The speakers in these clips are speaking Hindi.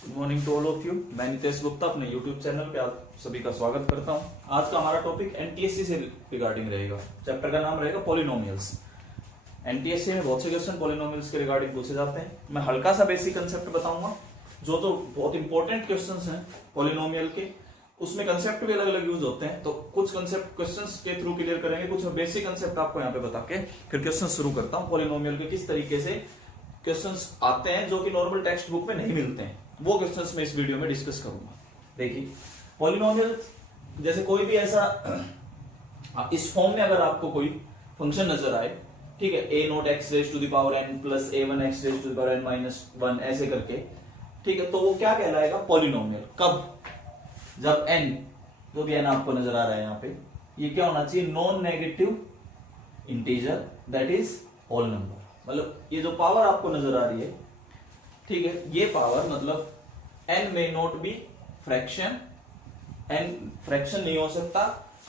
Good morning to all of you. मैं नितेश गुप्ता अपने यूट्यूब चैनल पे आप सभी का स्वागत करता हूं। आज का हमारा टॉपिक एनटीएससी से रिगार्डिंग रहेगा। चैप्टर का नाम रहेगा पॉलिनोमियल्स। एनटीएससी में बहुत से क्वेश्चन पॉलिनोमियल्स के रिगार्डिंग पूछे जाते हैं। मैं हल्का सा बेसिक कंसेप्ट बताऊंगा। जो बहुत इंपॉर्टेंट क्वेश्चंस हैं पॉलिनोमियल के, उसमें कंसेप्ट भी अलग अलग यूज होते हैं, तो कुछ कंसेप्ट क्वेश्चंस के थ्रू क्लियर करेंगे, कुछ बेसिक कंसेप्ट आपको यहाँ पे बता के फिर क्वेश्चन शुरू करता हूँ। पॉलिनोमियल के किस तरीके से क्वेश्चंस आते हैं जो कि नॉर्मल टेक्स्ट बुक में नहीं मिलते हैं, वो क्वेश्चंस मैं इस वीडियो में डिस्कस करूंगा। देखिए पॉलिनोमियल जैसे कोई भी ऐसा इस फॉर्म में अगर आपको कोई फंक्शन नजर आए, ठीक है, a naught X raise to the power n plus a1 X raise to the power n minus 1 ऐसे करके, ठीक है, तो वो क्या कहलाएगा? पॉलिनोमियल। कब? जब n, जो भी n आपको नजर आ रहा है यहाँ पे, ये क्या होना चाहिए? Non negative integer, that is whole number. मतलब ये जो पावर आपको नजर आ रही है, ठीक है, ये पावर मतलब n में not be fraction, n fraction नहीं हो सकता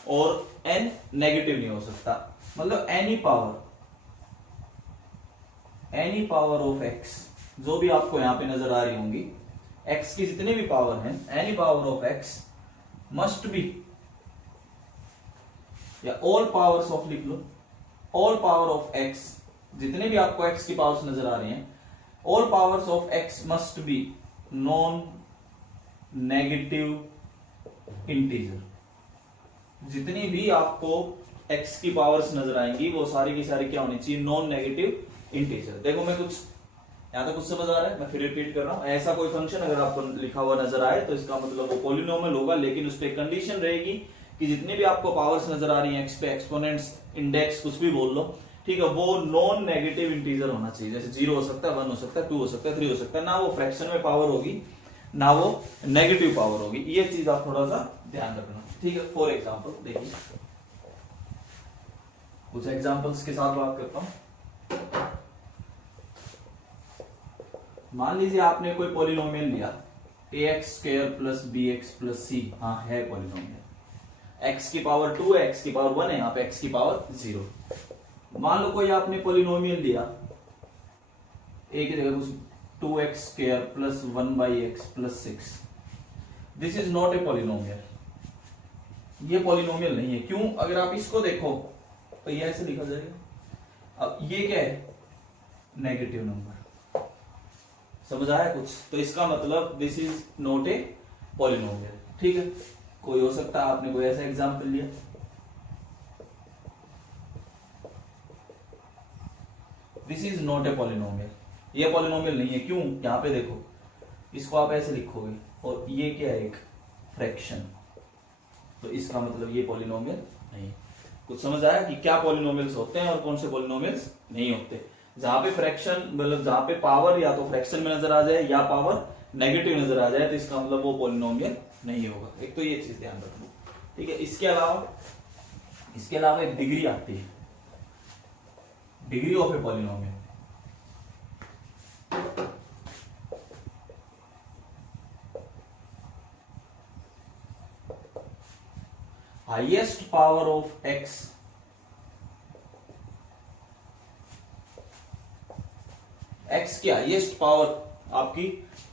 और n नेगेटिव नहीं हो सकता। मतलब एनी पावर ऑफ x, जो भी आपको यहां पे नजर आ रही होंगी, x की जितनी भी पावर है, any power of x must be, या ऑल पावर्स ऑफ लिख लो, ऑल पावर ऑफ x, जितने भी आपको x की पावर्स नजर आ रही हैं, all powers of x must be non-negative integer। जितनी भी आपको x की पावर्स नजर आएंगी वो सारी की सारी क्या होनी चाहिए? Non negative integer. देखो मैं कुछ यहां तक कुछ समझ आ रहा है, मैं फिर रिपीट कर रहा हूं। ऐसा कोई फंक्शन अगर आपको लिखा हुआ नजर आए तो इसका मतलब वो पॉलिनोमियल होगा, लेकिन उस पर कंडीशन रहेगी कि जितनी भी आपको पावर्स नजर आ रही हैं x पे, एक्सपोनेंट्स, इंडेक्स, कुछ भी बोल लो, ठीक है, वो नॉन नेगेटिव इंटीजर होना चाहिए। जैसे 0 हो सकता है, 1 हो सकता है, 2 हो सकता है, 3 हो सकता है। ना वो फ्रैक्शन में पावर होगी, ना वो नेगेटिव पावर होगी। ये चीज आप थोड़ा सा ध्यान रखना, ठीक है। फॉर एग्जांपल देखिए, कुछ एग्जांपल्स के साथ बात करता हूं। मान लीजिए आपने कोई पॉलिनोमियल लिया, ax square plus bx plus c, हाँ है पॉलिनोमियल। x की पावर 2 है, x की पावर 1 है, यहाँ पे x की पावर 0। मान लो कोई आपने पॉलिनोमियल लिया, एक की जगह कुछ 2x square plus 1/x plus 6। This is not a polynomial. ये पॉलिनोमियल नहीं है। क्यों? अगर आप इसको देखो तो ये ऐसे लिखा जाएगा। अब ये क्या है? Negative number. समझ आया कुछ? तो इसका मतलब this is not a polynomial, ठीक है। कोई हो सकता है आपने कोई ऐसा एग्जाम्पल लिया, this is not a polynomial. ये पॉलिनोमियल नहीं है। क्यों? यहां पे देखो, इसको आप ऐसे लिखोगे और ये क्या है? एक फ्रैक्शन। तो इसका मतलब ये पॉलिनोमियल नहीं है। कुछ समझ आया कि क्या पॉलिनोमियल्स होते हैं और कौन से पॉलिनोमियल्स नहीं होते? जहां पे फ्रैक्शन, मतलब जहां पे पावर या तो फ्रैक्शन में नजर आ जाए या पावर नेगेटिव नजर आ जाए, तो इसका मतलब वो पॉलिनोमियल नहीं होगा। एक तो ये चीज ध्यान रखना, ठीक है। इसके अलावा एक डिग्री आती है, degree of a polynomial. Highest power of x, x की हाईएस्ट पावर आपकी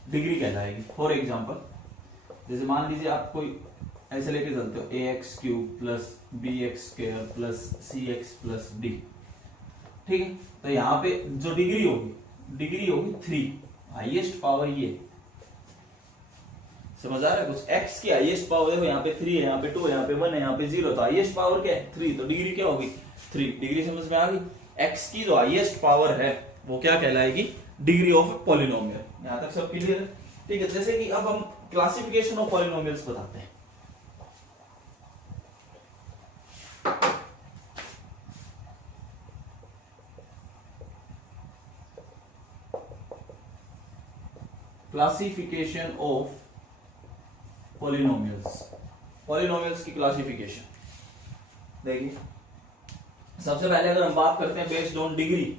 डिग्री कहलाएगी। फॉर एग्जांपल, जैसे मान लीजिए आप कोई ऐसे लेके चलते हो, ax cube plus bx square plus cx plus d, ठीक है। तो यहां पे जो डिग्री होगी 3, हाईएस्ट पावर ये। समझ आ रहा है कुछ? x की हाईएस्ट पावर देखो, यहाँ पे 3 है, यहाँ पे 2 है, यहाँ पे 1 है, यहाँ पे 0, तो हाईएस्ट पावर क्या है? 3। तो डिग्री क्या होगी? 3। डिग्री समझ में आ गई? x की जो हाईएस्ट पावर है वो क्या कहलाएगी? Degree of polynomial. यहां तक सब क्लियर है, ठीक है। जैसे कि अब हम क्लासिफिकेशन ऑफ पॉलिनोमियल्स बताते हैं। क्लासिफिकेशन ऑफ पॉलिनोमियल्स की क्लासिफिकेशन देखिए। सबसे पहले अगर हम बात करते हैं बेस्ड ऑन डिग्री,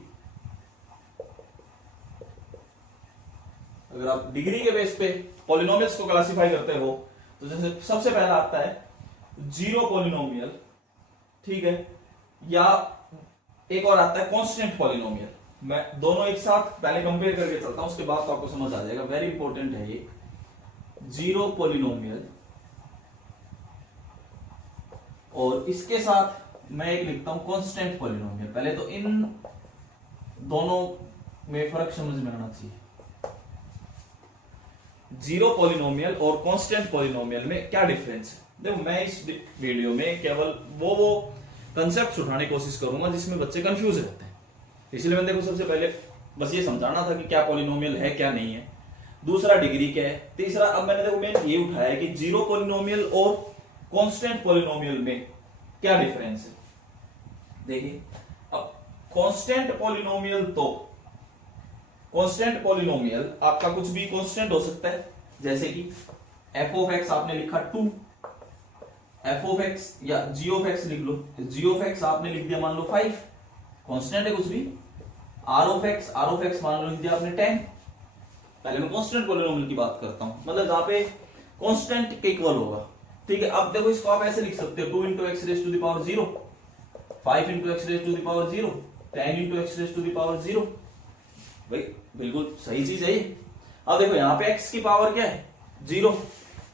अगर आप डिग्री के बेस पे पॉलिनोमियल्स को क्लासिफाई करते हो, तो जैसे सबसे पहला आता है जीरो पॉलिनोमियल, ठीक है, या एक और आता है कांस्टेंट पॉलिनोमियल। मैं दोनों एक साथ पहले कंपेयर करके चलता हूं, उसके बाद तो आपको समझ आ जाएगा। वेरी इंपॉर्टेंट है ये। जीरो पॉलिनोमियल और इसके साथ मैं एक लिखता हूं कांस्टेंट पॉलिनोमियल। पहले तो इन दोनों में फर्क समझ में आना चाहिए। जीरो पॉलिनोमियल और कांस्टेंट पॉलिनोमियल में क्या डिफरेंस है? देखो मैं इस वीडियो में केवल वो कंसेप्ट उठाने की कोशिश करूंगा जिसमें बच्चे कंफ्यूज रहते हैं। इसलिए मैंने देखो सबसे पहले बस ये समझाना था कि क्या पॉलिनोमियल है क्या नहीं है, दूसरा डिग्री क्या है, तीसरा अब मैंने देखो मेन ये उठाया है कि जीरो पॉलिनोमियल और कांस्टेंट पॉलिनोमियल में क्या डिफरेंस है। देखिए अब कांस्टेंट पॉलिनोमियल आपका कुछ भी कांस्टेंट हो सकता है, जैसे कि एफ ऑफ एक्स आपने लिखा 2, एफ ऑफ एक्स या जी ऑफ एक्स लिख लो, जी ऑफ एक्स आपने लिख दिया मान लो 5, कांस्टेंट है कुछ भी। आर ऑफ एक्स मान लो लिख दिया आपने 10। पहले मैं कांस्टेंट पॉलिनोमियल की बात करता हूं, मतलब जहां पे कांस्टेंट के इक्वल होगा। ठीक है, अब देखो इसको आप ऐसे लिख सकते हो 2 into X raise to the power 0, 5 into X raise to the power 0, 10 into X raise to the power 0। भाई बिल्कुल सही चीज है ये। अब देखो यहां पे x की पावर क्या है 0,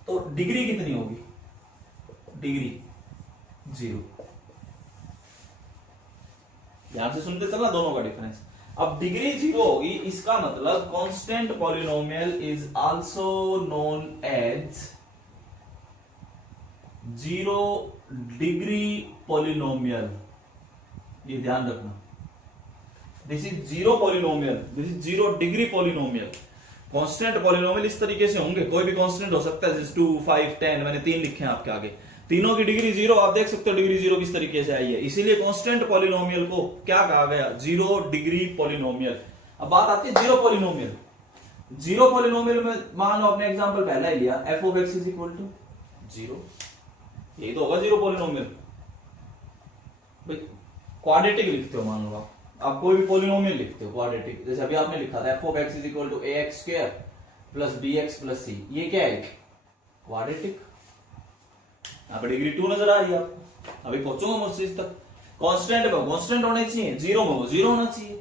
तो डिग्री कितनी होगी, डिग्री 0। ध्यान से सुनते चला दोनों का डिफरेंस। अब डिग्री 0 होगी, इसका मतलब constant polynomial is also known as zero degree polynomial. ये ध्यान रखना, this is zero polynomial, this is zero degree polynomial. Constant polynomial इस तरीके से होंगे, कोई भी कांस्टेंट हो सकता है, जैसे 2, 5, 10 मैंने 3 लिखे हैं आपके आगे, तीनों की डिग्री 0। आप देख सकते हो डिग्री 0 किस तरीके से आई है, इसीलिए कांस्टेंट पॉलिनोमियल को क्या कहा गया, जीरो डिग्री पॉलिनोमियल। अब बात आती है जीरो पॉलिनोमियल। जीरो पॉलिनोमियल में मान लो आपने एग्जांपल पहला ही लिया, F of X is equal to 0, यही तो होगा जीरो पॉलिनोमियल। भाई क्वाड्रेटिक लिखते हो, मान लो आप कोई भी पॉलिनोमियल लिखते हो क्वाड्रेटिक, जैसे अभी आपने लिखा था F of X is equal to A X square plus B X plus C, ये क्या है, क्वाड्रेटिक। यहाँ पर डिग्री 2 नजर आ रही है आपको। अभी पहुंचूंगा मैं उस चीज तक। कांस्टेंट में कांस्टेंट होने चाहिए, जीरो में वो जीरो होना चाहिए।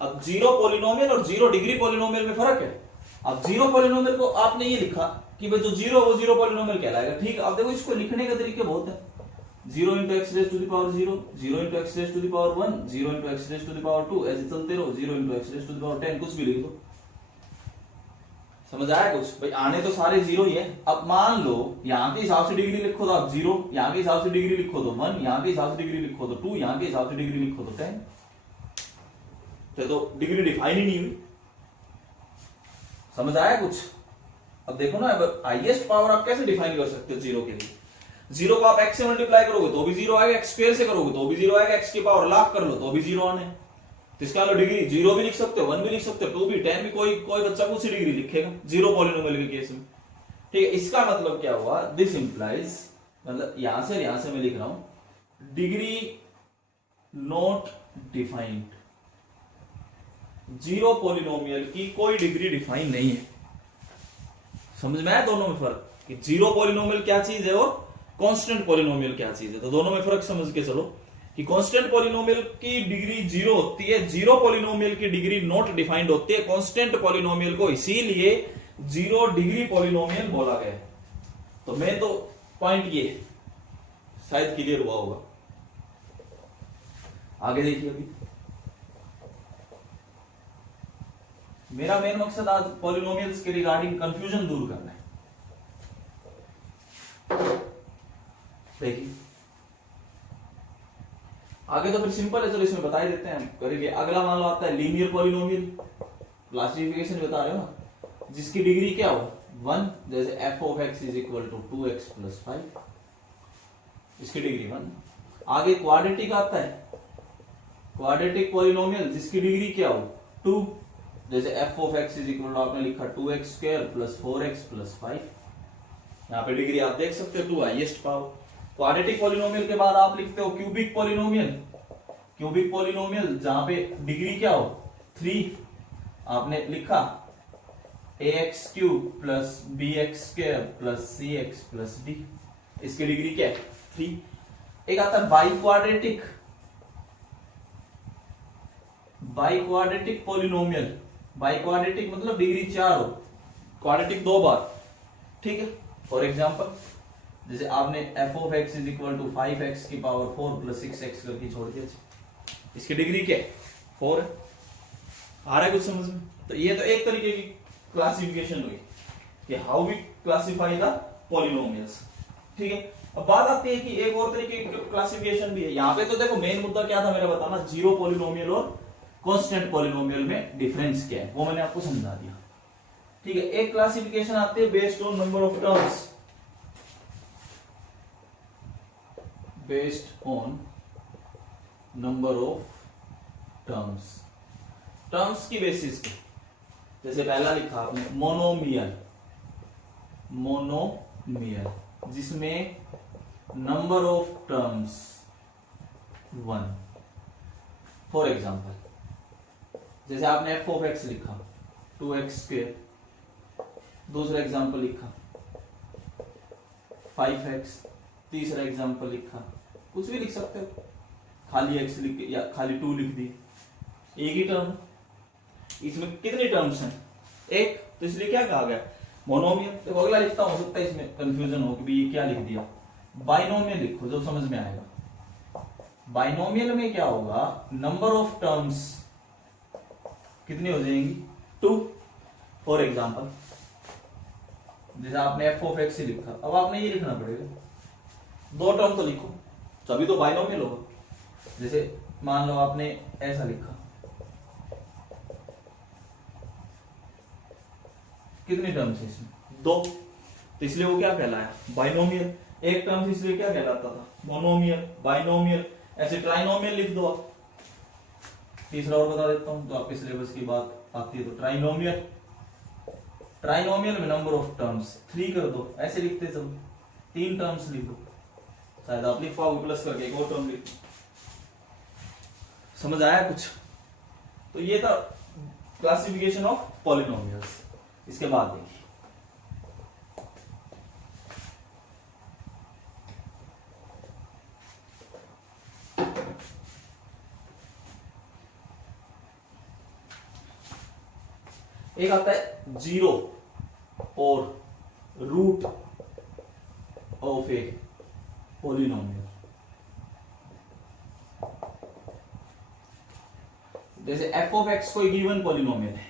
अब जीरो पॉलिनोमियल और जीरो डिग्री पॉलिनोमियल में फर्क है। अब जीरो पॉलिनोमियल को आपने ये लिखा कि भाई जो जीरो वो जीरो पॉलिनोमियल कहलाएगा, ठीक है। अब देखो इसको लिखने का तरीके बहुत है, 0 into X raise to the power 0, 0 into X raise to the power 1, 0 into X raise to the power 2, ऐसे चलते रहो, 0 into X raise to the power 10, कुछ भी लिख दो। समझ आया कुछ? भाई आने तो सारे जीरो ही है। अब मान लो यहां के हिसाब से डिग्री लिखो तो आप 0, यहां के हिसाब से डिग्री लिखो तो 1, यहां के हिसाब से डिग्री लिखो तो 2, यहां के हिसाब से डिग्री लिखो तो 10, तो डिग्री डिफाइन ही नहीं हुई। समझ आया कुछ? अब देखो ना, अब हाईएस्ट पावर आप कैसे डिफाइन कर सकते हो जीरो के लिए। जीरो को आप एक्स से मल्टीप्लाई करोगे तो भी जीरो आएगा, एक्स स्क्वायर से करोगे तो भी जीरो आएगा, एक्स की पावर लाख कर लो तो भी जीरो आने। तो इसका लो डिग्री 0 भी लिख सकते हो, 1 भी लिख सकते हो, 2 भी, 10 भी, कोई बच्चा कुछ ही डिग्री लिखेगा जीरो पॉलिनोमियल के केस में। ठीक है, इसका मतलब क्या हुआ, दिस इंप्लाइज, मतलब यहां से मैं लिख रहा हूं degree not defined. Zero polynomial की कोई डिग्री डिफाइन नहीं है। समझ में आया दोनों में फर्क, कि जीरो पॉलिनोमियल क्या चीज है और कांस्टेंट पॉलिनोमियल क्या चीज है। तो दोनों में फर्क समझ के चलो कि कांस्टेंट पॉलिनोमियल की डिग्री 0 होती है, जीरो पॉलिनोमियल की डिग्री नॉट डिफाइंड होती है। कांस्टेंट पॉलिनोमियल को इसीलिए जीरो डिग्री पॉलिनोमियल बोला गया है। तो मैं तो पॉइंट ये शायद क्लियर हुआ होगा। आगे देखिए, अभी मेरा मेन मकसद आज पॉलिनोमियल्स के रिगार्डिंग कंफ्यूजन दूर करना है। देखिए आगे तो फिर सिंपल है, चलो इसमें बता ही देते हैं, करेंगे। अगला मान लो आता है लीनियर पॉलिनोमियल, क्लासिफिकेशन बता रहे हो ना, जिसकी डिग्री क्या हो 1, जैसे F of X is equal to 2x plus 5, इसकी डिग्री 1। आगे क्वाड्रेटिक आता है, क्वाड्रेटिक पॉलिनोमियल जिसकी डिग्री क्या हो 2, जैसे F of X is equal to आपने लिखा 2x square plus 4x plus 5, यहाँ पे डिग्री आप देख सकते हो 2 हाईएस्ट पावर। क्वाड्रेटिक पॉलिनोमियल के बाद आप लिखते हो क्यूबिक पॉलिनोमियल, क्यूबिक पॉलिनोमियल जहां पे डिग्री क्या हो 3, आपने लिखा ax cube plus bx square plus cx plus d, इसकी डिग्री क्या है 3। एक आता है by quadratic, by quadratic polynomial, by quadratic मतलब डिग्री 4 हो, क्वाड्रेटिक 2 बार, ठीक है। फॉर एग्जाम्पल जैसे आपने F of X is equal to 5x की पावर 4 प्लस 6x करके छोड़ दिया, इसकी डिग्री क्या है 4 है। आ रहा है कुछ समझ में? तो ये तो एक तरीके की क्लासिफिकेशन हुई कि how we classify the polynomials. ठीक है, अब बात आती है कि एक और तरीके की क्लासिफिकेशन भी है। यहाँ पे तो देखो मेन मुद्दा क्या था मेरा बताना, जीरो पॉलिनोमियल और कांस्टेंट पॉलिनोमियल में डिफरेंस क्या है, वो मैंने आपको समझा दिया। ठीक है, एक क्लासिफिकेशन आती है based on number of terms, based on number of terms, terms की बेसिस पे। जैसे पहला लिखा आपने मोनोमियल, मोनोमियल जिसमें number of terms 1। For example जैसे आपने एफ ऑफ एक्स लिखा 2x स्क्वायर, दूसरा एग्जाम्पल लिखा 5x, तीसरा एग्जाम्पल लिखा, कुछ भी लिख सकते हो, खाली x लिख या खाली 2 लिख दिए, एक ही टर्म। इसमें कितनी टर्म्स हैं? एक, तो इसलिए क्या कहा गया मोनोमियल। तो अगला लिखता हो सकता है इसमें कंफ्यूजन हो कि भी ये क्या लिख दिया, बाइनोमियल लिखो जो समझ में आएगा। बाइनोमियल में क्या होगा, नंबर ऑफ टर्म्स कितनी हो जाएंगी 2। फॉर एग्जाम्पल जैसे आपने एफ ऑफ एक्स लिखा, अब आपने ये लिखना पड़ेगा 2 टर्म तो लिखो तभी तो बाइनोमियल होगा। जैसे मान लो आपने ऐसा लिखा, कितनी टर्म्स है इसमें 2, तो इसलिए वो क्या कहलाया बाइनोमियल। एक टर्म इसलिए क्या कहलाता था मोनोमियल, बाइनोमियल। ऐसे ट्राइनोमियल लिख दो आप। तीसरा और बता देता हूं तो आपके सिलेबस की बात आती है तो ट्राइनोमियल, ट्राइनोमियल में नंबर ऑफ टर्म्स 3 कर दो, ऐसे लिखते चलो 3 टर्म्स लिख दो, शायद आप लिख पाओगे प्लस करके एक और टर्म लिख। समझ आया कुछ? तो ये था क्लासिफिकेशन ऑफ पॉलिनोमियल्स। इसके बाद देखिए एक आता है जीरो और रूट ऑफ ए पॉलिनोमियल। जैसे एफ ऑफ एक्स कोई गिवन पॉलिनोमियल है,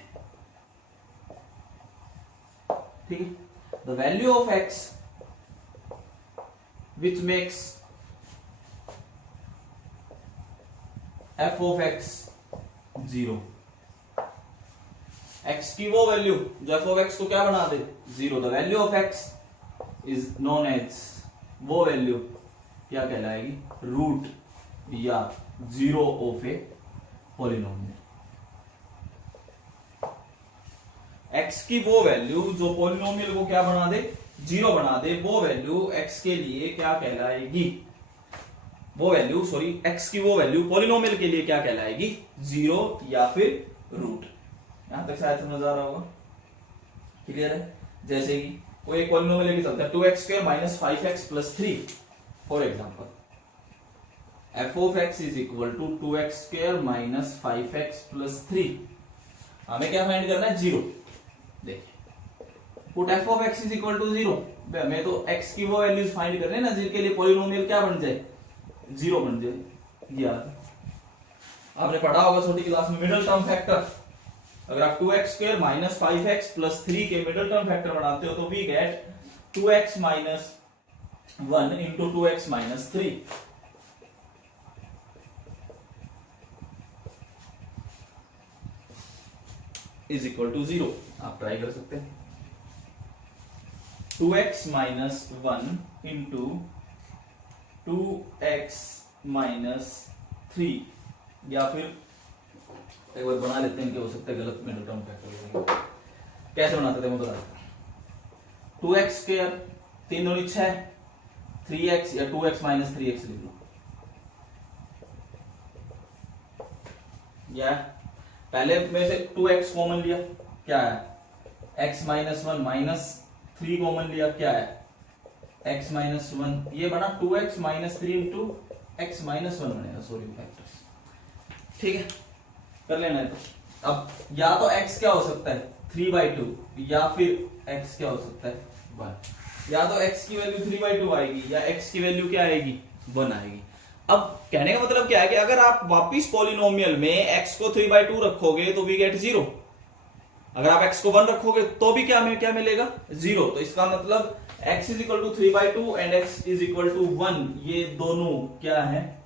ठीक है, the value of x which makes F of x 0। X की वो वैल्यू जो एफ ऑफ एक्स को क्या बना दे 0। The value of X is known as, वो वैल्यू क्या कहलाएगी रूट या 0 ऑफ ए पॉलिनोमियल। एक्स की वो वैल्यू जो पॉलिनोमियल को क्या बना दे 0 बना दे, वो वैल्यू एक्स के लिए क्या कहलाएगी, वो वैल्यू सॉरी एक्स की वो वैल्यू पॉलिनोमियल के लिए क्या कहलाएगी 0 या फिर रूट। यहां तक शायद समझ आ रहा होगा, क्लियर है? जैसे कि कोई एक पॉलिनोमियल लेके चलता है 2x square minus 5x plus 3। For example F of X is equal to 2x square minus 5x plus 3। हमें क्या फाइंड करना है 0। देखिए put F of X is equal to 0, हमें तो x की वो वैल्यूज फाइंड करने ना जिनके लिए पॉलिनोमियल क्या बन जाए 0 बन जाए। याद आपने पढ़ा होगा छोटी क्लास में मिडिल टर्म फैक्टर। अगर आप 2x square minus 5x plus 3 के मिडिल टर्म फैक्टर बनाते हो तो we get 2x minus 1 into 2x minus 3 is equal to 0। आप ट्राई कर सकते हैं 2x minus 1 into 2x minus 3, या फिर एक बार बना लेते हैं कि हो सकता है गलत मिडिल टर्म फैक्टर। कैसे बनाते थे मैं बता देता हूं 2x स्क्वायर 3 दूनी 6, 3x या 2x माइनस 3x लिख लो। या पहले में से 2x कॉमन लिया, क्या है x माइनस 1 माइनस 3 कॉमन लिया, क्या है x माइनस 1। ये बना 2x minus 3 into x minus 1 बनेगा, सॉरी फैक्टर्स। ठीक है, कर लेना है। तो अब या तो x क्या हो सकता है 3/2 या फिर x क्या हो सकता है 1। या तो x की वैल्यू 3/2 आएगी या x की वैल्यू क्या आएगी 1 आएगी। अब कहने का मतलब क्या है कि अगर आप वापिस पॉलिनोमियल में x को 3/2 रखोगे तो वी गेट 0, अगर आप x को 1 रखोगे तो भी क्या मिलेगा 0। तो इसका मतलब x is equal to 3/2 and x is equal to 1, ये दोनों क्या है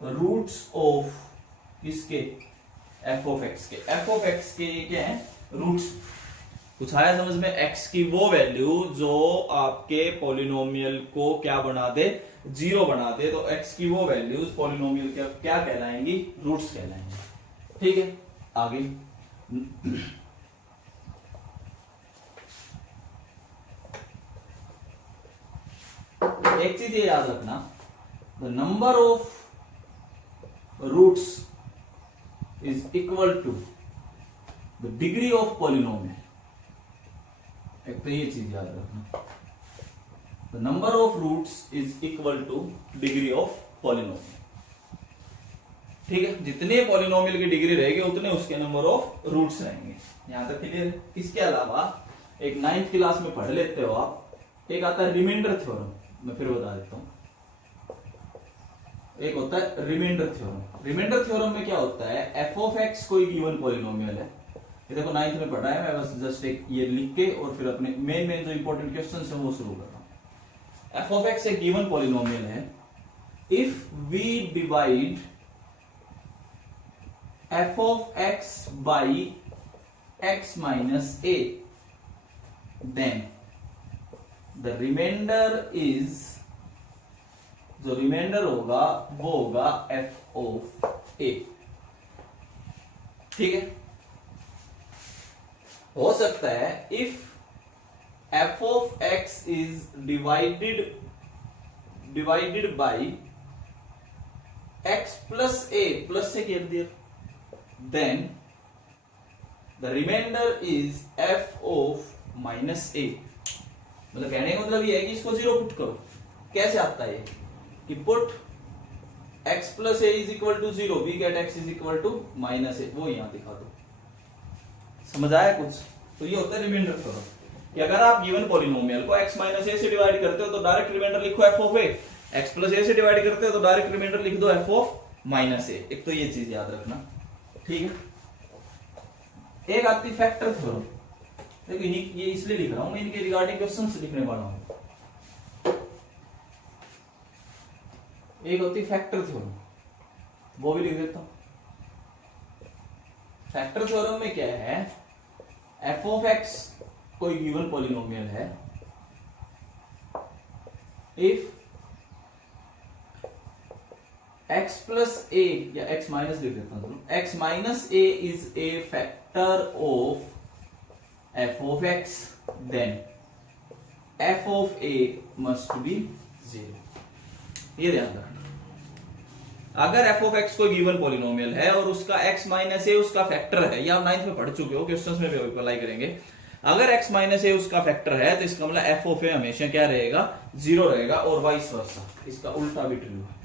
रूट्स ऑफ इसके f ऑफ x के, f ऑफ x के ये क्या है रूट्स। कुछ आया समझ में? x की वो वैल्यू जो आपके पॉलिनोमियल को क्या बना दे 0 बना दे, तो x की वो वैल्यूज पॉलिनोमियल क्या कहलाएंगी रूट्स कहलाएंगी। ठीक है, आगे एक चीज ये याद रखना, the number of roots is equal to the degree of polynomial. एक तो ये चीज याद रखना, the number of roots is equal to degree of polynomial. ठीक है, जितने पॉलिनोमियल की डिग्री रहेगी उतने उसके नंबर ऑफ रूट्स रहेंगे। यहां तक क्लियर? इसके अलावा एक 9th क्लास में पढ़ लेते हो आप, एक आता है रिमाइंडर थ्योरम, मैं फिर बता देता हूं। एक होता है रिमाइंडर थ्योरम। रिमाइंडर थ्योरम में क्या होता है, एफ ऑफ एक्स कोई गिवन पॉलिनोमियल है, ये देखो 9th में पढ़ा है, मैं बस जस्ट एक ये लिख के और फिर अपने मेन जो इंपॉर्टेंट क्वेश्चंस हैं वो शुरू कर रहा हूं। एफ ऑफ एक्स एक गिवन पॉलिनोमियल है, if we divide F of X by X minus A, then the remainder is, जो रिमाइंडर होगा वो होगा एफ ऑफ ए। ठीक है, हो सकता है if F of X is divided by X plus A, plus से कह दिया, then the remainder is F of minus A. मतलब कहने का मतलब ये है कि इसको 0 पुट करो। कैसे आता है ये कि put x plus A is equal to 0, we get x is equal to minus A, वो यहां दिखा दो। समझ आया कुछ? तो ये होता है रिमाइंडर थ्योरम कि अगर आप गिवन पॉलिनोमियल को x माइनस ए से डिवाइड करते हो तो डायरेक्ट रिमाइंडर लिखो f of a, x plus A से डिवाइड करते हो तो डायरेक्ट रिमाइंडर लिख दो f ऑफ माइनस ए। एक तो ये चीज याद रखना। ठीक है, एक आती फैक्टर थ्योरम। देखो ये इसलिए लिख रहा हूं, मैं इनके रिगार्डिंग क्वेश्चंस लिखने वाला हूं। एक होती फैक्टर थ्योरम, वो भी लिख देता हूं। फैक्टर थ्योरम में क्या है, एफ ऑफ एक्स कोई गिवन पॉलिनोमियल है, इफ x प्लस ए, या x माइनस लिख देता हूं, x minus A is a factor of f of x, then f of a must be 0। ये ध्यान रखना, अगर f of x कोई गिवन पॉलिनोमियल है और उसका x माइनस ए उसका फैक्टर है, या आप 9th में पढ़ चुके हो, क्वेश्चंस में भी अप्लाई करेंगे। अगर x माइनस ए उसका फैक्टर है तो इसका मतलब f of a हमेशा क्या रहेगा 0 रहेगा, और वाइस वर्सा, इसका उल्टा भी ट्रू है।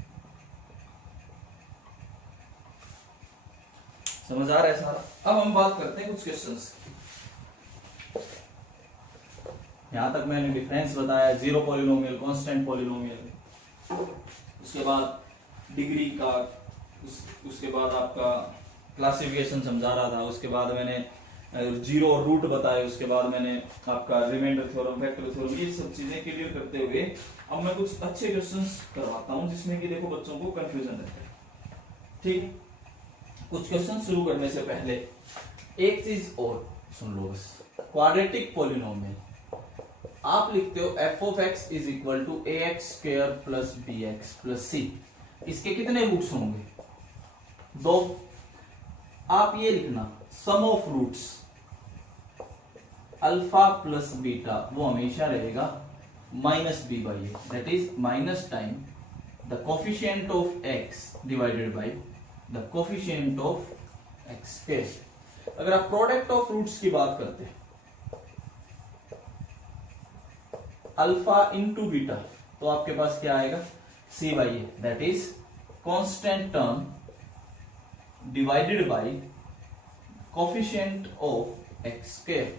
समझ आ रहा है सारा? अब हम बात करते हैं कुछ क्वेश्चंस। यहां तक मैंने डिफरेंस बताया, जीरो पॉलिनोमियल, कांस्टेंट पॉलिनोमियल, उसके बाद डिग्री का, उसके बाद आपका क्लासिफिकेशन समझा रहा था, उसके बाद मैंने जीरो और रूट बताए, उसके बाद मैंने आपका रिमाइंडर थ्योरम, फैक्टर थ्योरम, ये सब चीजें क्लियर करते हुए अब मैं कुछ अच्छे क्वेश्चंस करवाता हूं जिसमें कि देखो बच्चों को कंफ्यूजन रहता है। ठीक, कुछ क्वेश्चन शुरू करने से पहले एक चीज और सुन लो बस। क्वाड्रेटिक पॉलिनोमियल आप लिखते हो F of X is equal to A X square plus B X plus C. इसके कितने रूट्स होंगे? 2। आप ये लिखना sum of roots alpha plus beta वो हमेशा रहेगा minus B by A, that is minus time the coefficient of X divided by the coefficient of X square. अगर आप प्रोडक्ट ऑफ रूट्स की बात करते हैं अल्फा इंटू बीटा, तो आपके पास क्या आएगा C by A, that is constant term divided by coefficient of X square.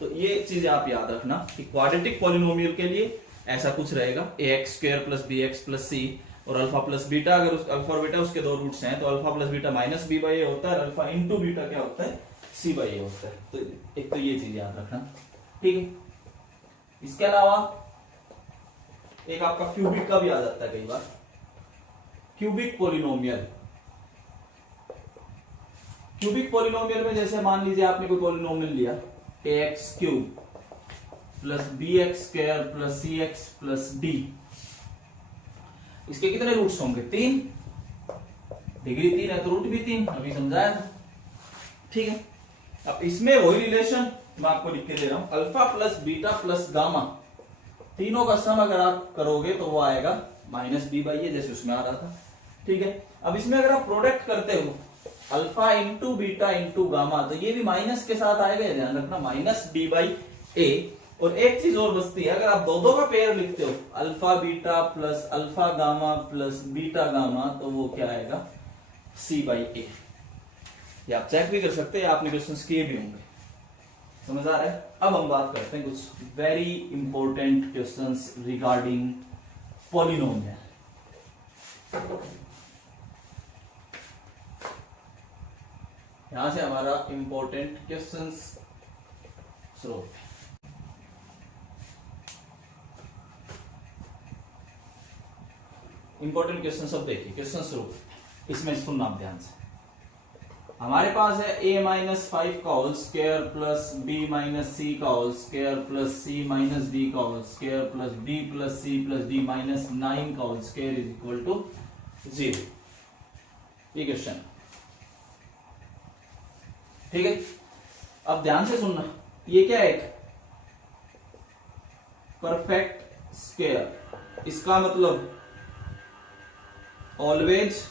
तो ये चीज आप याद रखना कि क्वाड्रेटिक पॉलिनोमियल के लिए ऐसा कुछ रहेगा, ax² plus bx plus c और अल्फा प्लस बीटा, अगर उस अल्फा और बीटा उसके दो रूट्स हैं तो alpha plus beta minus b by A होता है, अल्फा इंटू बीटा क्या होता है, c बाई ए होता है। तो एक तो ये चीज याद रखना, ठीक है। इसके अलावा एक आपका क्यूबिक का भी आ जाता है कई बार, क्यूबिक पॉलिनोमियल। क्यूबिक पॉलिनोमियल में जैसे मान लीजिए आपने कोई पॉलिनोमियल लिया ax³ plus bx² plus cx plus d, इसके कितने रूट्स होंगे, 3, डिग्री 3 है तो रूट भी 3, अभी समझाया था, ठीक है। अब इसमें वही रिलेशन मैं आपको लिख के दे रहा हूं, alpha plus beta plus gamma, तीनों का सम अगर आप करोगे तो वो आएगा माइनस b बाई ए, जैसे उसमें आ रहा था, ठीक है। अब इसमें अगर आप प्रोडक्ट करते हो alpha into beta into gamma, तो ये भी माइनस के साथ आएगा, ध्यान रखना, माइनस d बाई ए। और एक चीज और बचती है, अगर आप दो का पेयर लिखते हो alpha beta plus alpha gamma plus beta gamma, तो वो क्या आएगा, c बाई ए। ये आप चेक भी कर सकते हैं, आपने क्वेश्चंस किए भी होंगे, समझ आ रहा है। अब हम बात करते हैं कुछ very important questions regarding polynomial. यहां से हमारा इंपॉर्टेंट क्वेश्चंस शुरू होते हैं। इंपॉर्टेंट क्वेश्चन सब देखिए, क्वेश्चन शुरू, इसमें सुनना आप ध्यान से। हमारे पास है a माइनस 5 का whole square plus b minus C का whole square plus c minus d का whole square plus b plus c plus d minus 9 का whole square is equal to 0। ये क्वेश्चन, ठीक है। अब ध्यान से सुनना, ये क्या है, एक परफेक्ट स्क्वायर, इसका मतलब ऑलवेज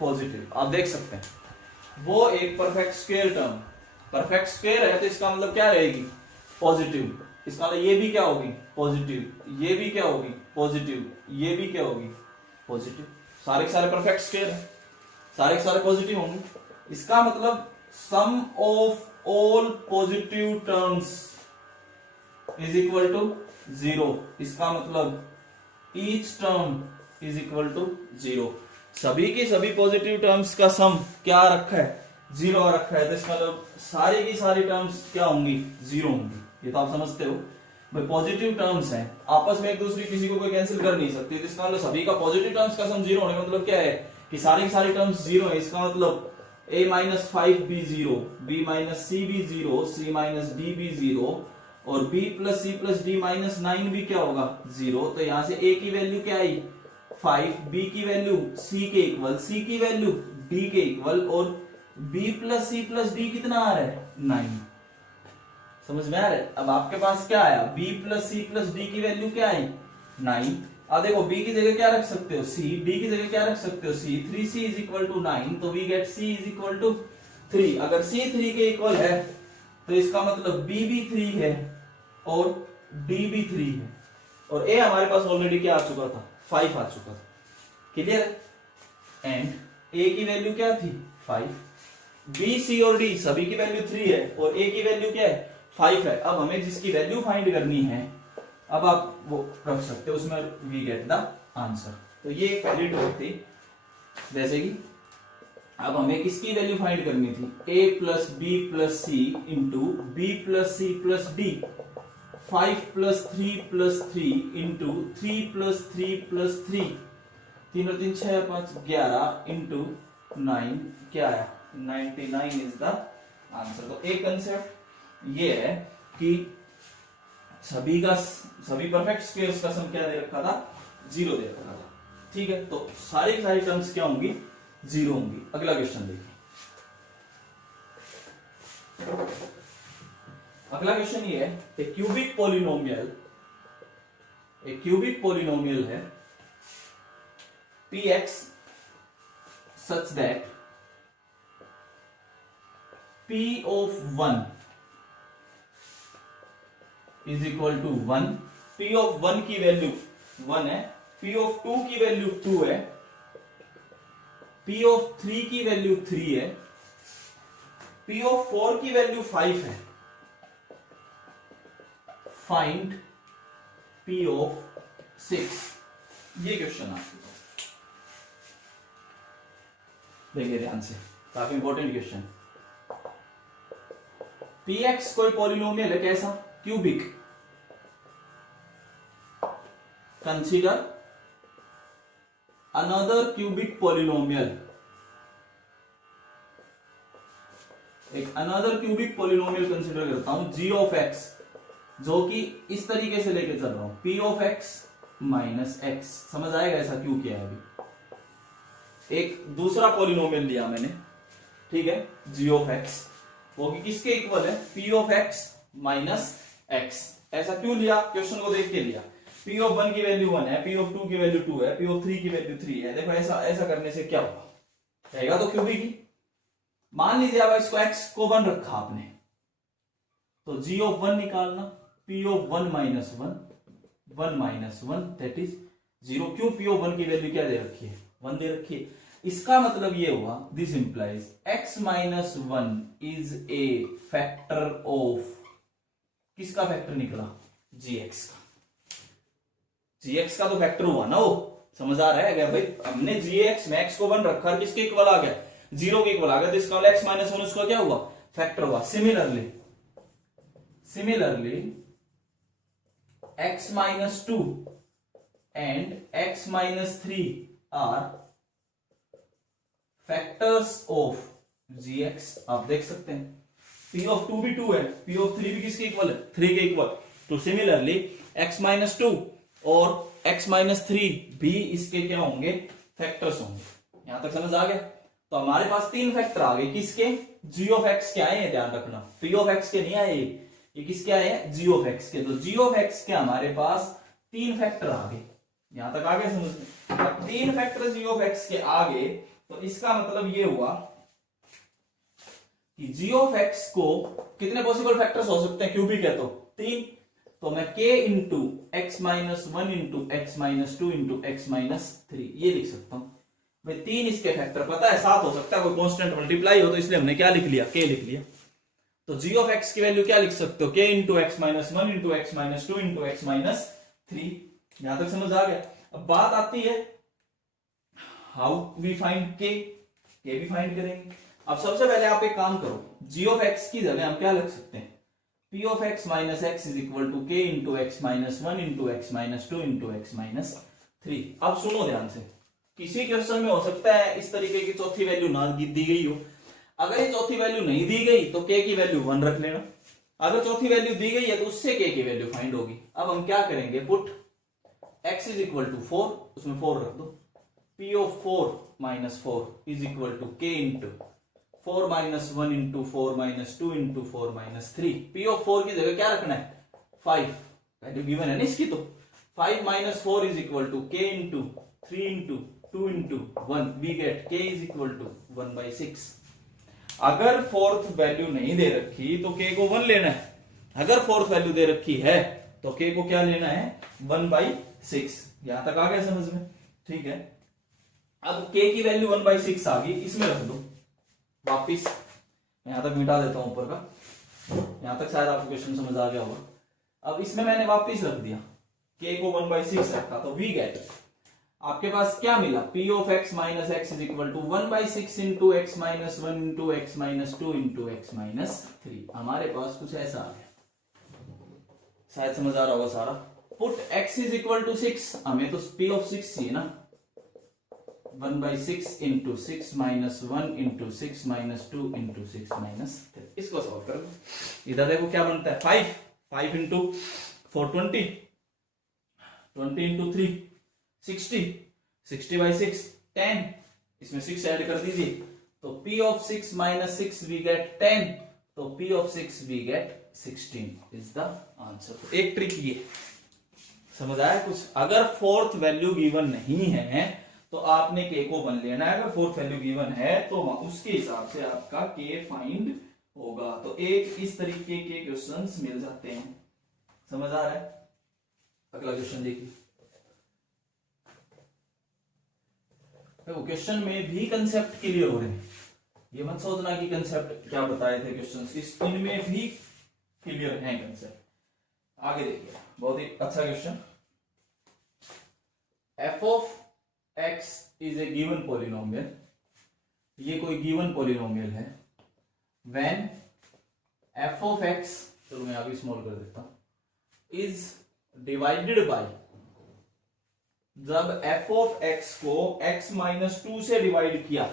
पॉजिटिव, आप देख सकते हैं वो एक perfect square term, perfect square है तो इसका मतलब क्या रहेगी, पॉजिटिव, इसका मतलब ये भी क्या होगी, पॉजिटिव, ये भी क्या होगी, पॉजिटिव, ये भी क्या होगी, पॉजिटिव, सारे के सारे परफेक्ट स्क्वायर है, सारे के सारे पॉजिटिव होंगे। इसका मतलब sum of all positive terms is equal to 0, इसका मतलब each term is equal to 0, सभी की सभी पॉजिटिव टर्म्स का सम क्या रखा है, 0 रखा है, तो इसका मतलब सारी की सारी टर्म्स क्या होंगी, 0 होंगी। ये तो आप समझते हो भाई, पॉजिटिव टर्म्स हैं, आपस में एक दूसरी किसी को कोई कैंसिल कर नहीं सकती, तो इसका मतलब सभी का पॉजिटिव टर्म्स का सम 0 होने का मतलब क्या है कि सारी की सारी टर्म्स 0 है। इसका मतलब a माइनस 5 भी 0, b माइनस सी भी 0, c माइनस डी भी 0 और b प्लस सी प्लस डी माइनस 9 भी क्या होगा, 0। तो यहां से a की वैल्यू क्या आई, 5, b की वैल्यू c के इक्वल, c की वैल्यू d के इक्वल, और b प्लस सी प्लस डी कितना आ रहा है, 9। समझ में आ रहा है। अब आपके पास क्या आया, b प्लस सी प्लस डी की वैल्यू क्या आई, 9। अब देखो b की जगह क्या रख सकते हो, c, d की जगह क्या रख सकते हो, c, 3c is equal to 9, तो we get c is equal to 3। अगर c 3 के इक्वल है तो इसका मतलब b भी 3 है और d भी 3 है, और a हमारे पास ऑलरेडी क्या आ चुका था, 5 आ चुका था, क्लियर। एंड a की वैल्यू क्या थी, 5, b, c और d सभी की वैल्यू 3 है और a की वैल्यू क्या है, 5 है। अब हमें जिसकी वैल्यू फाइंड करनी है, अब आप वो रख सकते हो उसमें, वी गेट द आंसर। तो ये एक पहली ट्रिक थी, जैसे कि अब हमें किसकी वैल्यू फाइंड करनी थी, a plus b plus c into b plus C plus d, 5 plus 3 plus 3 into 3 plus 3 plus 3, 3 और 3 6 5 11 इंटू 9 क्या आया, 99 इज द आंसर। तो एक कंसेप्ट ये है कि सभी परफेक्ट स्क्वायर्स का सम क्या दे रखा था, 0 दे रखा था, ठीक है। तो सारी टर्म्स क्या होंगी, 0 होंगी। अगला क्वेश्चन देखिए, अगला क्वेश्चन ये है, एक क्यूबिक पॉलिनोमियल है px such that p of 1 is equal to 1, p of 1 की वैल्यू 1 है, p of 2 की वैल्यू 2 है, p of 3 की वैल्यू 3 है, p of 4 की वैल्यू 5 है, फाइंड P ऑफ 6, ये क्वेश्चन आपके पास देखिए ध्यान से, काफी इंपॉर्टेंट क्वेश्चन। Px कोई पॉलिनोमियल है कैसा, cubic. Consider another cubic polynomial, एक अनदर क्यूबिक पॉलिनोमियल कंसीडर करता हूं g ऑफ x, जो कि इस तरीके से लेके चल रहा हूं P of x minus x, समझ आएगा ऐसा क्यों किया है अभी। एक दूसरा पॉलिनोमियल लिया मैंने, ठीक है, g ऑफ x, वो कि किसके इक्वल है, P of x minus x। ऐसा क्यों लिया, क्वेश्चन को देख के लिया। P ऑफ 1 की वैल्यू 1 है, P ऑफ 2 की वैल्यू 2 है, P ऑफ 3 की वैल्यू 3 है। देखो ऐसा करने से क्या होगा, रहेगा तो क्यूबिक ही। मान लीजिए अब इसको x को 1 रखा आपने, तो g ऑफ 1 निकालना, P of 1 minus 1 that is 0। क्यों, P ऑफ 1 की वैल्यू क्या दे रखी है, 1 दे रखी है। इसका मतलब ये हुआ, this implies x minus 1 is a factor of, किसका फैक्टर निकला, gx का। gx का तो फैक्टर हुआ ना, वो समझ आ रहा है क्या भाई। हमने gx में x को 1 रखा, किसके इक्वल आ गया, 0 के इक्वल आ गया, तो इसका x माइनस 1 उसका क्या हुआ, फैक्टर हुआ। Similarly x minus 2 and x minus 3 are factors of gx। आप देख सकते हैं p ऑफ 2 भी 2 है, p ऑफ 3 भी किसके इक्वल है, 3 के इक्वल। तो सिमिलरली x माइनस 2 और x माइनस 3 भी इसके क्या होंगे, फैक्टर्स होंगे। यहां तक समझ आ गया। तो हमारे पास 3 फैक्टर आ गए, किसके, g ऑफ x के आए हैं, ध्यान रखना, p ऑफ x के नहीं आए, ये किसके आए हैं, g ऑफ x के। तो g ऑफ x के हमारे पास 3 फैक्टर आ गए, यहां तक आ गया समझ में। अब 3 फैक्टर g ऑफ x के आ गए, तो इसका मतलब ये हुआ कि g ऑफ x को कितने पॉसिबल फैक्टर्स हो सकते हैं, क्यूबिक है तो 3। तो मैं k into x minus 1 into x minus 2 into x minus 3 ये लिख सकता हूं भाई। 3 इसके फैक्टर पता है, 7 हो सकता है, कोई कांस्टेंट मल्टीप्लाई हो, तो इसलिए हमने क्या लिख लिया, k लिख लिया। तो g ऑफ x की वैल्यू क्या लिख सकते हो, k into x minus 1 into x minus 2 into x minus 3। यहां तक समझ आ गया। अब बात आती है हाउ वी फाइंड k भी फाइंड करेंगे। अब सबसे पहले आप एक काम करो, g ऑफ x की जगह हम क्या लिख सकते हैं, p of x minus x is equal to k into x minus 1 into x minus 2 into x minus 3। अब सुनो ध्यान से, किसी क्वेश्चन में हो सकता है इस तरीके की चौथी वैल्यू ना दी गई हो। अगर ये चौथी वैल्यू नहीं दी गई तो k की वैल्यू 1 रख लेना, अगर चौथी वैल्यू दी गई है तो उससे k की वैल्यू फाइंड होगी। अब हम क्या करेंगे, put x is equal to 4, उसमें 4 रख दो, p of 4 minus 4 is equal to k into 4 minus 1 into 4 minus 2 into 4 minus 3। p of 4 की जगह क्या रखना है, 5, वैल्यू गिवन है ना इसकी। तो 5 minus 4 is equal to k into 3 into 2 into 1, we get k is equal to 1/6। अगर फोर्थ वैल्यू नहीं दे रखी तो k को 1 लेना है, अगर फोर्थ वैल्यू दे रखी है तो k को क्या लेना है, 1/6। यहां तक आ गया समझ में, ठीक है। अब k की वैल्यू 1/6 आ गई, इसमें रख दो वापिस, यहां तक मिटा देता हूं ऊपर का, यहां तक शायद आपको क्वेश्चन समझ आ गया होगा। अब इसमें मैंने वापिस रख दिया, k को 1/6 रखा, तो वी गेट, आपके पास क्या मिला, p of x minus x is equal to 1/6 into x minus 1 into x minus 2 into x minus 3। हमारे पास कुछ ऐसा आ गया, शायद समझ आ रहा होगा सारा। Put x is equal to 6, हमें तो p ऑफ 6 चाहिए ना, 1/6 into 6 minus 1 into 6 minus 2 into 6 minus 3। इसको सॉल्व कर लो, इधर देखो क्या बनता है, 5 इंटू 4 20, 20 इंटू 3 60, 60/6 10, इसमें 6 ऐड कर दीजिए, तो p of 6 minus 6 we get 10, तो p of 6 we get 16 is the answer. एक ट्रिक ये समझ आया कुछ, अगर फोर्थ वैल्यू गिवन नहीं है तो आपने k को 1 लेना है, अगर फोर्थ वैल्यू गिवन है तो उसके हिसाब से आपका k फाइंड होगा। तो एक इस तरीके के क्वेश्चंस मिल जाते हैं, समझ आ रहा है। अगला क्वेश्चन देखिए, क्वेश्चन में भी कंसेप्ट क्लियर हो रहे हैं, ये मत सोचना कि कंसेप्ट क्या बताए थे क्वेश्चंस, इनमें भी क्लियर है कंसेप्ट। आगे देखिए, बहुत ही अच्छा question. F of X is a given polynomial, ये कोई गिवन पॉलिनोमियल है। व्हेन एफ ऑफ एक्स, चलो मैं अभी स्मॉल कर देता हूं, इज डिवाइडेड बाय, जब एफ ऑफ एक्स को x माइनस 2 से डिवाइड किया,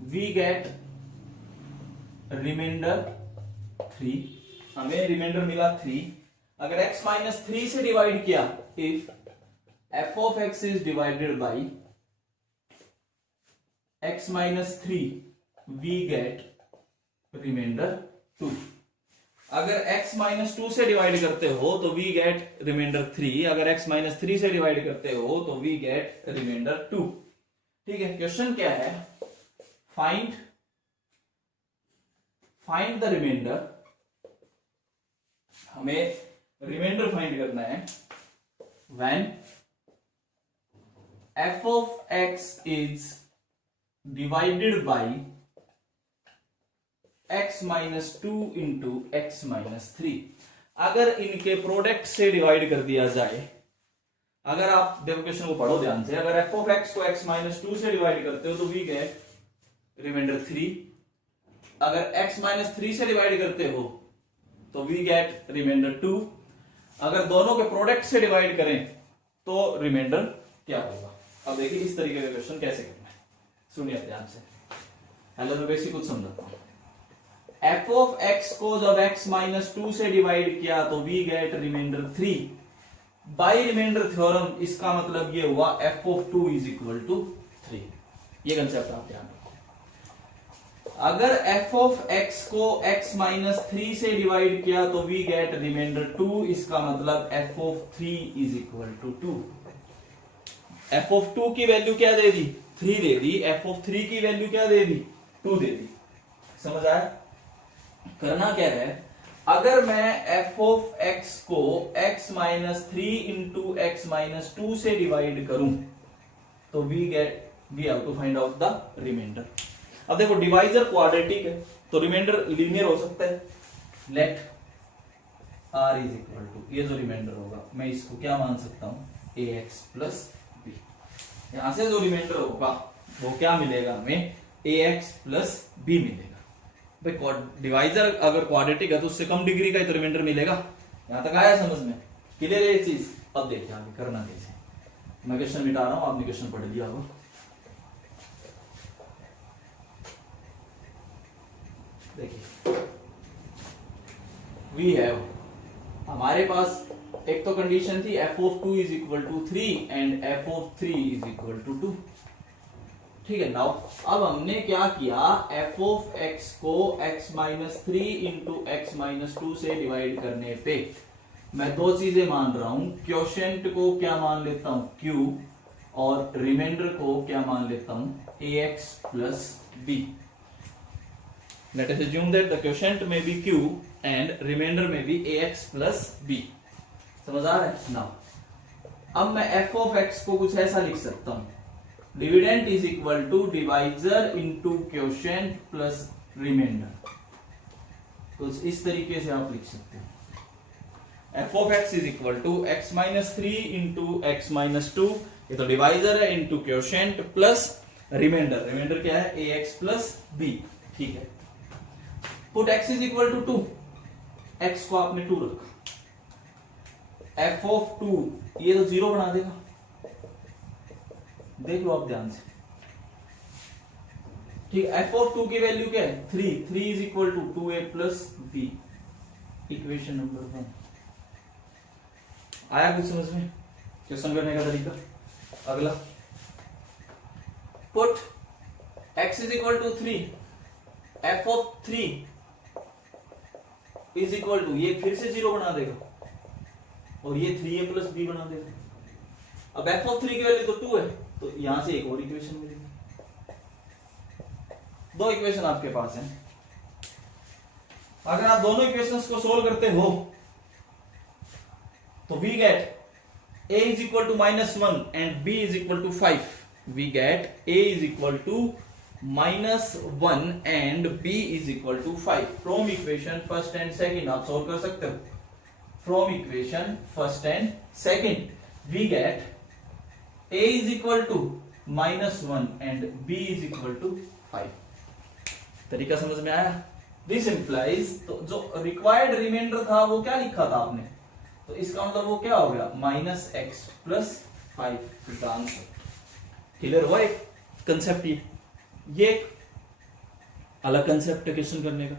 वी गेट रिमाइंडर 3, हमें रिमाइंडर मिला 3। अगर x माइनस 3 से डिवाइड किया, if f of x is divided by x minus 3, we get remainder 2। अगर x माइनस 2 से डिवाइड करते हो तो वी गेट रिमाइंडर 3, अगर x माइनस 3 से डिवाइड करते हो तो वी गेट रिमाइंडर 2। ठीक है, क्वेश्चन क्या है? फाइंड द रिमाइंडर, हमें रिमाइंडर फाइंड करना है when f of x is divided by x minus 2 into x minus 3। अगर इनके प्रोडक्ट से डिवाइड कर दिया जाए, अगर आप देखो क्वेश्चन को पढ़ो ध्यान से, अगर f ऑफ x को x माइनस 2 से डिवाइड करते हो तो वी गेट रिमाइंडर 3। अगर x माइनस 3 से डिवाइड करते हो तो वी गेट रिमाइंडर 2। अगर दोनों के प्रोडक्ट से डिवाइड करें तो रिमाइंडर क्या होगा? अब देखिए इस तरीके का क्वेश्चन कैसे करना है, सुनिए ध्यान से। हेलो, मैं बेसिक कुछ समझाता हूं। एफ ऑफ एक्स को जब x माइनस 2 से डिवाइड किया तो we get remainder 3 by remainder theorem. इसका मतलब ये हुआ f of 2 is equal to 3। ये कंसेप्ट आप ध्यान रखो। अगर एफ ऑफ एक्स को x माइनस 3 से डिवाइड किया तो वी गेट रिमाइंडर 2। इसका मतलब f of 3 is equal to 2। F of 2 की वैल्यू क्या दे दी? 3 दे दी। एफ ऑफ 3 की वैल्यू क्या दे दी? 2 दे दी। समझ आया? करना क्या है, अगर मैं एफ ऑफ एक्स को x minus 3 into x minus 2 से डिवाइड करूं तो we have to find out the remainder. अब देखो डिवाइजर क्वाड्रेटिक है तो रिमाइंडर लीनियर हो सकता है। Let r is equal to, ये जो रिमाइंडर होगा मैं इसको क्या मान सकता हूं? ax plus b। यहां से जो रिमाइंडर होगा वो क्या मिलेगा हमें? ax प्लस b मिलेगा। भाई डिवाइजर अगर क्वाड्रेटिक है तो उससे कम डिग्री का ही तो रिमाइंडर मिलेगा। यहां तक आया समझ में? क्लियर है ये चीज? अब देखिए आगे करना कैसे। मैं क्वेश्चन मिटा रहा हूं, आपने क्वेश्चन पढ़ लिया होगा। देखिए वी हैव, हमारे पास एक तो कंडीशन थी f of 2 is equal to 3 and f of 3 is equal to 2। ठीक है, नाउ अब हमने क्या किया, एफ ऑफ एक्स को x minus 3 into x minus 2 से डिवाइड करने पे मैं दो चीजें मान रहा हूं। क्वोशिएंट को क्या मान लेता हूं? q, और रिमाइंडर को क्या मान लेता हूं? ax plus b। Let us assume that the quotient may be q and remainder may be ax plus b। समझ आ रहा है? नाउ अब मैं f ऑफ x को कुछ ऐसा लिख सकता हूं, dividend is equal to divisor into quotient plus remainder. कुछ इस तरीके से आप लिख सकते हैं। f of x is equal to x minus 3 into x minus 2, ये तो डिवाइजर है, into quotient plus remainder. Remainder क्या है? ax plus b। ठीक है, put x is equal to 2, x को आपने 2 रखा, f ऑफ 2 ये तो 0 बना देगा। देख लो आप ध्यान से। ठीक है, f ऑफ 2 की वैल्यू क्या है? 3 is equal to 2a plus b। Equation number 1 आया कुछ समझ में? क्वेश्चन करने का तरीका। अगला, put x is equal to 3, f of 3 is equal to, ये फिर से 0 बना देगा और ये 3a प्लस b बना देगा। अब f ऑफ 3 की वैल्यू तो 2 है तो यहां से एक और इक्वेशन मिलेगी। दो इक्वेशन आपके पास है। अगर आप दोनों इक्वेशंस को सोल्व करते हो तो we get a is equal to -1 and b is equal to 5। We get a is equal to -1 and b is equal to 5 from equation first and second. आप सोल्व कर सकते हो। from equation first and second, we get a is equal to -1 and b is equal to 5. तरीका समझ में आया? दिस इंप्लाइज, तो जो रिक्वायर्ड रिमाइंडर था वो क्या लिखा था आपने, तो इसका मतलब वो क्या हो गया -x + 5 इसका आंसर। क्लियर हुआ एक कंसेप्ट? ये एक अलग कंसेप्ट है क्वेश्चन करने का,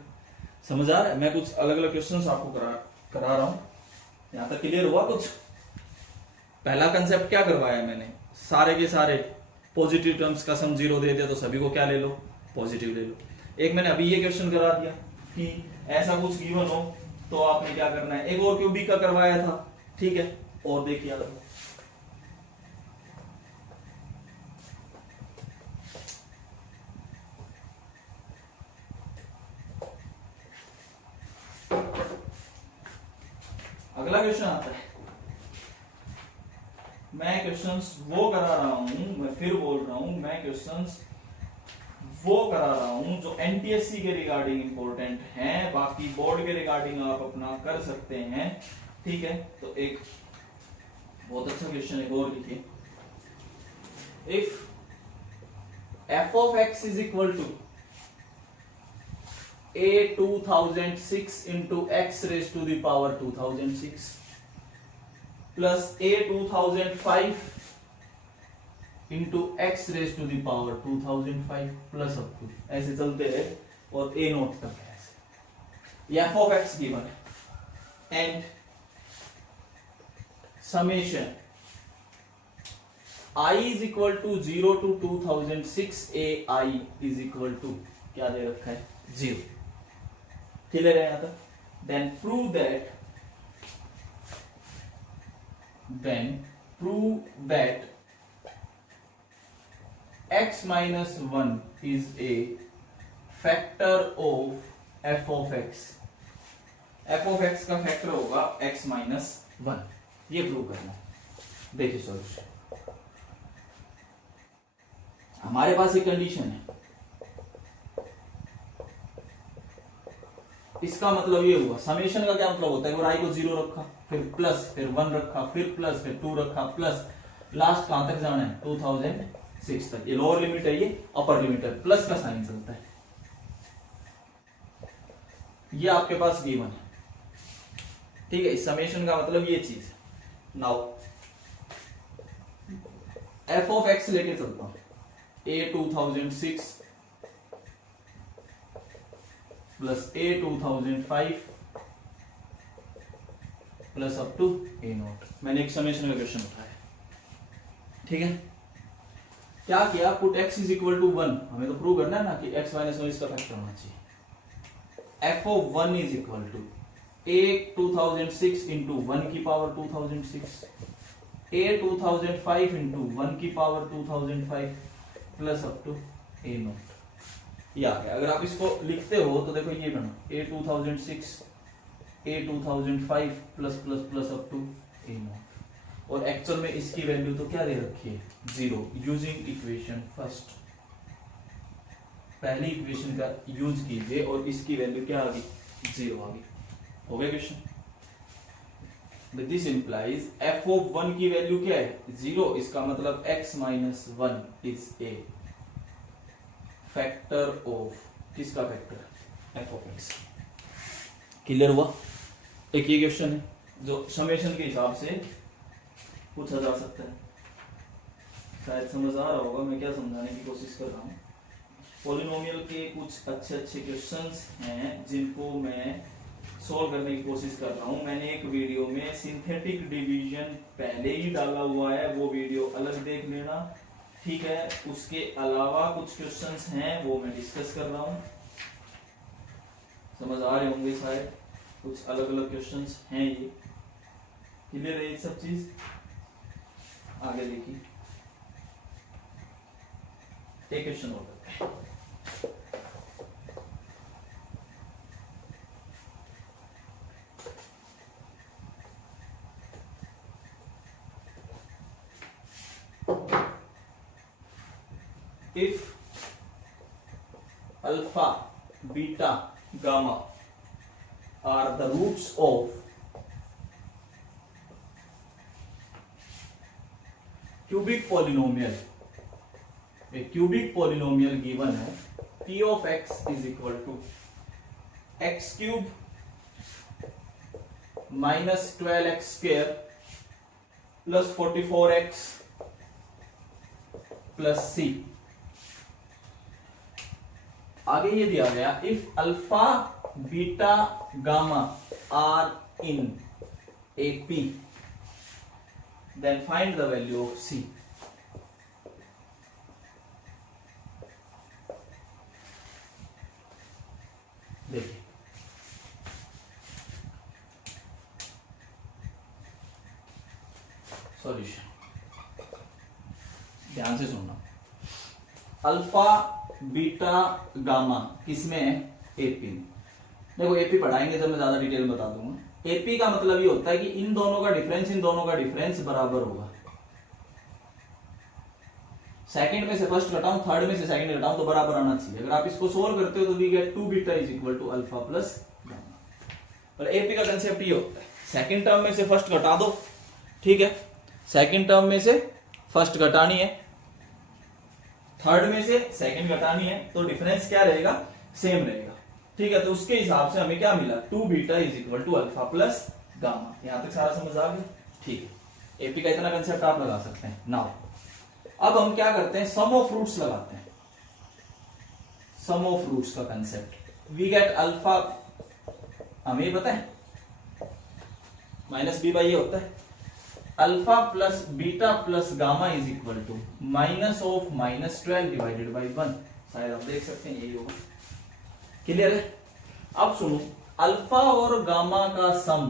समझ आ रहा है? मैं कुछ अलग अलग क्वेश्चंस आपको करा रहा हूं, यहां तक क्लियर हुआ कुछ? पहला कंसेप्ट क्या करवाया मैंने, सारे के सारे पॉजिटिव टर्म्स का सम 0 दे दिया तो सभी को क्या ले लो, पॉजिटिव ले लो। एक मैंने अभी ये क्वेश्चन करा दिया कि ऐसा कुछ गिवन हो तो आपने क्या करना है, एक और क्यूबिक का करवाया था, ठीक है, और देखिए अगला क्वेश्चन आता है। मैं क्वेश्चंस वो करा रहा हूं, मैं फिर बोल रहा हूं, मैं क्वेश्चंस वो करा रहा हूं जो एनटीएससी के रिगार्डिंग इंपॉर्टेंट हैं, बाकी बोर्ड के रिगार्डिंग आप अपना कर सकते हैं, ठीक है। तो एक बहुत अच्छा क्वेश्चन है, और लिखिए, if f of x is equal to a 2006 into x raised to the power 2006 plus a 2005 into x raised to the power 2005 plus up to, ऐसे चलते रहे और a नोट तक है ऐसे। f of x given and summation I is equal to 0 to 2006 a I is equal to क्या दे रखा है 0। क्लियर है यहां तक? then prove that x minus 1 is a factor of f of x। f of x का फैक्टर होगा x minus 1, ये प्रूव करना। देखिए सॉल्यूशन, हमारे पास एक कंडीशन है, इसका मतलब ये हुआ, समेशन का क्या मतलब होता है, और i को 0 रखा, फिर प्लस, फिर 1 रखा, फिर प्लस, फिर 2 रखा, प्लस, लास्ट कहां तक जाना है 2006 तक। ये लोअर लिमिट है, ये अपर लिमिट है, प्लस का साइन चलता है। ये आपके पास गिवन है, ठीक है। इस समेशन का मतलब ये चीज है। नाउ f of x लेके चलता हूं, a 2006 plus a 2005 plus up to a nought. मैंने एक समेशन का क्वेश्चन उठाया, ठीक है। क्या किया, put x is equal to 1, हमें तो प्रूव करना है ना कि x माइनस 1 इसका फैक्टर होना चाहिए। f of 1 is equal to a 2006 into 1 की पावर 2006 a 2005 इंटू 1 की power 2005 plus up to a nought. ये आ गया। अगर आप इसको लिखते हो तो देखो ये बना a 2006 a 2005 plus plus plus up to a nought, और एक्चुअल में इसकी वैल्यू तो क्या दे रखी है 0, यूजिंग इक्वेशन फर्स्ट। पहली इक्वेशन का यूज कीजिए और इसकी वैल्यू क्या आ गई 0 आ गई। हो गया question. This implies f of 1 की वैल्यू क्या है 0, इसका मतलब x minus 1 is a factor of, किसका factor f of x। Clear हुआ? एक ये क्वेश्चन है जो समेशन के हिसाब से पूछा जा सकता है। शायद समझ आ रहा होगा मैं क्या समझाने की कोशिश कर रहा हूँ। पॉलिनोमियल के कुछ अच्छे अच्छे क्वेश्चंस हैं जिनको मैं सॉल्व करने की कोशिश कर रहा हूँ। मैंने एक वीडियो में सिंथेटिक डिवीजन पहले ही डाला हुआ है, वो वीडियो अलग देख लेना, ठीक है। उसके अलावा कुछ क्वेश्चंस हैं वो मैं डिस्कस कर रहा हूँ, समझ आ रहे होंगे शायद। कुछ अलग अलग क्वेश्चंस हैं ये। क्लियर है ये सब चीज? आगे देखिए, एक क्वेश्चन और करते हैं। If alpha, beta, gamma are the roots of cubic polynomial, एक क्यूबिक पॉलिनोमियल गिवन है p of x is equal to x cube minus 12x square plus 44x plus c। आगे ये दिया गया if alpha beta gamma are in A P then find the value of c। देखिए सॉल्यूशन ध्यान से सुनना। अल्फा बीटा गामा किसमें है? एपी में। देखो एपी पढ़ाएंगे जब मैं ज्यादा डिटेल में बता दूंगा। एपी का मतलब ये होता है कि इन दोनों का डिफरेंस बराबर होगा। सेकंड में से फर्स्ट घटाऊं, थर्ड में से सेकंड घटाऊं तो बराबर आना चाहिए। अगर आप इसको सोल्व करते हो तो we get 2 beta is equal to alpha plus gamma. और एपी का कंसेप्ट ये होता है सेकंड टर्म में से फर्स्ट घटा दो, ठीक है, सेकंड टर्म में से फर्स्ट घटानी है, थर्ड में से सेकंड घटानी है, तो डिफरेंस क्या रहेगा? सेम रहेगा, ठीक है। तो उसके हिसाब से हमें क्या मिला? 2 beta is equal to alpha plus gamma. यहां तक सारा समझ आ गया, ठीक है। एपी का इतना कंसेप्ट आप लगा सकते हैं। नाउ अब हम क्या करते हैं? सम ऑफ रूट्स लगाते हैं। सम ऑफ रूट्स का कंसेप्ट वी गेट अल्फा, हमें पता है माइनस बी बाई ये होता है alpha plus beta plus gamma is equal to minus of minus 12 divided by 1। शायद आप देख सकते हैं यही होगा। क्लियर है? अब सुनो, अल्फा और गामा का सम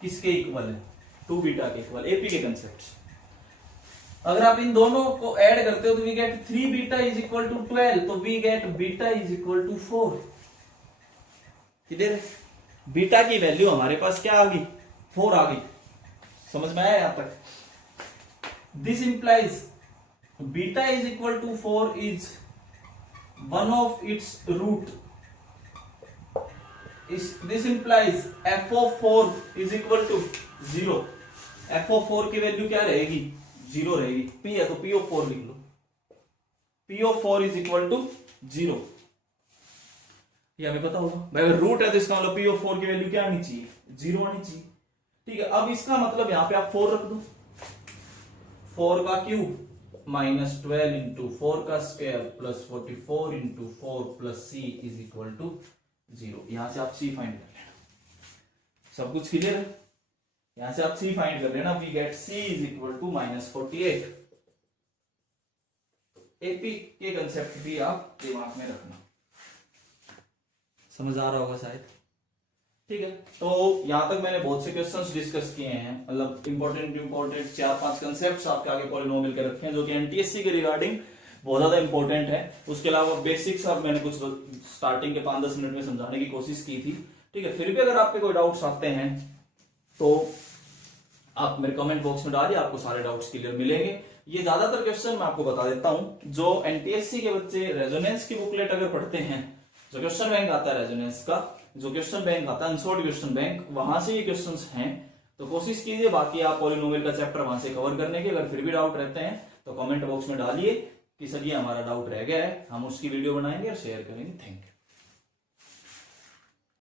किसके इक्वल है? 2 बीटा के इक्वल। एपी के कंसेप्ट अगर आप इन दोनों को ऐड करते हो तो we get 3 beta is equal to 12, तो we get beta is equal to 4। Clear है? बीटा की वैल्यू हमारे पास क्या आ गई? 4 आ गई। समझ में आया यहां तक? This implies beta is equal to 4 is one of its root. This implies f of 4 is equal to 0। f of 4 की वैल्यू क्या रहेगी? 0 रहेगी। p है तो p ऑफ 4 लिख लो। p of 4 is equal to 0। ये हमें पता होगा भाई, अगर रूट है तो इसका मतलब p ऑफ 4 की वैल्यू क्या आनी चाहिए? 0 आनी चाहिए, ठीक है। अब इसका मतलब यहां पे आप 4 रख दो, 4 का क्यूब माइनस 12 इंटू 4 का square plus 44 into 4 plus c is equal to 0। यहां से आप c फाइंड कर लेना। सब कुछ क्लियर है? यहां से आप c फाइंड कर लेना। We get c is equal to minus 48। AP के कंसेप्ट भी आप दिमाग में रखना। समझ आ रहा होगा शायद, ठीक है। तो यहां तक मैंने बहुत से क्वेश्चंस डिस्कस किए हैं, मतलब इंपॉर्टेंट 4-5 कंसेप्ट्स आपके आगे पॉलिनोमियल के रखे हैं जो कि एनटीएससी के रिगार्डिंग बहुत ज्यादा इंपॉर्टेंट है। उसके अलावा बेसिक्स अब मैंने कुछ स्टार्टिंग के 5-10 मिनट में समझाने की कोशिश की थी, ठीक है। फिर भी अगर आपके कोई डाउट्स आते हैं तो आप मेरे कमेंट बॉक्स में डालिए, आपको सारे डाउट्स क्लियर मिलेंगे। ये ज्यादातर क्वेश्चन मैं आपको बता देता हूं, जो एनटीएससी के बच्चे रेजोनेंस की बुकलेट अगर पढ़ते हैं, जो क्वेश्चन बैंक आता है रेजोनेंस का, जो क्वेश्चन बैंक आता है अनसोल्ड क्वेश्चन बैंक, वहां से ये क्वेश्चंस हैं। तो कोशिश कीजिए बाकी आप पॉलिनोमियल का चैप्टर वहां से कवर करने की। अगर फिर भी डाउट रहते हैं तो कमेंट बॉक्स में डालिए कि सर ये हमारा डाउट रह गया है, हम उसकी वीडियो बनाएंगे और शेयर करेंगे। Thank you.